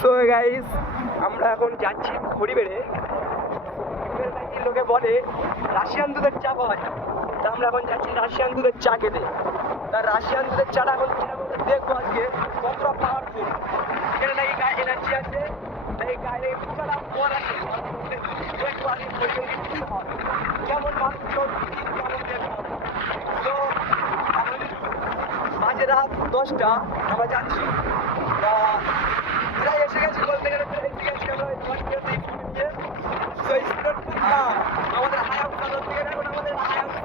So guys, আমরা এখন যাচ্ছি খড়িবেড়ে। লোকে বলে রাশিয়ান দুধের চা পাওয়া যায়, তা আমরা এখন যাচ্ছি রাশিয়ান দুধের চা খেতে। তার রাশিয়ান দুধের চাটা এখন দেখবো আজকে কতটা পাওয়ারফুল। এখানে নাকি গায়ে এনার্জি আছে, এই গায়ে পুরোটা বল আছে। দেখবো আজকে খড়িবেড়ে কি হয়, কেমন মানুষজন, কেমন দেখবো। তো এখন মাঝে রাত 10টা, আমরা যাচ্ছি। প্রায় এসে গেছি বলতে গেলে, প্রায় এসে গেছি আমরা নিয়ে। তো স্পিড খুব কম, আমাদের হায়াবুসা থেকে এখন আমাদের হায়াবুসা।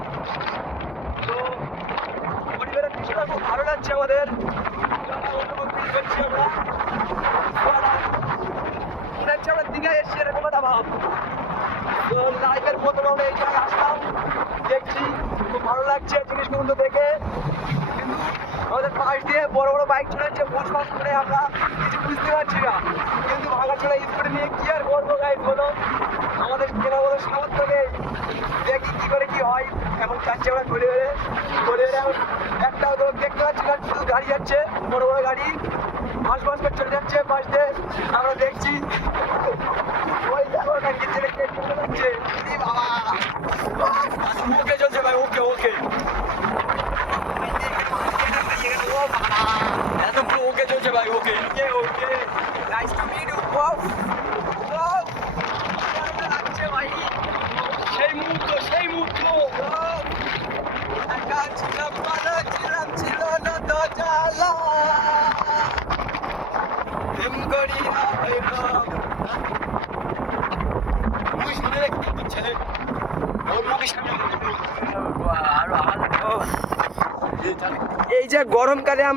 তো পরিবারের কিছুটা খুব ভালো লাগছে আমাদের, অনুভূতি করছি আমরা। মনে হচ্ছে আমরা দীঘায় এসছি এরকম একটা ভাব। তো লাইফের প্রথম আমরা এই জায়গায় আসলাম, দেখছি খুব ভালো লাগছে জিনিসগুলো দেখে। কিন্তু আমাদের পাশ দিয়ে বড় বড় বাইক চলেছে, বসবাস করে আমরা কিছু বুঝতে পারছি না। কিন্তু ভাঙাচোরা স্কুটি নিয়ে কি আর করবো গাইজ বলো, আমাদের কেনা বলো সামর্থ্য নেই। দেখি কি করে কি হয়। এখন যাচ্ছি আমরা ঘুরে ঘুরে এখন একটা লোক দেখতে পাচ্ছি না, শুধু গাড়ি যাচ্ছে, বড় বড় গাড়ি ভাস ভাস করে চলে যাচ্ছে পাশ দিয়ে। আমরা দেখছি ওই দেখো নাকি ছেলে চলে যাচ্ছে। বাবা ওকে চলছে ভাই, ওকে ওকে একদম পুরো ওকে চলছে ভাই, okay okay okay. Nice to meet you. Wow wow, লাগছে ভাই, সেই মুহূর্ত সেই মুহূর্ত। একা ছিলাম ভালো ছিলাম, ছিল না তো জ্বালা, প্রেম করিয়া হইল। মুই সামনে দেখতে ছেলে ওর মুখে সামনে আরো এই যে গরমকালে আমরা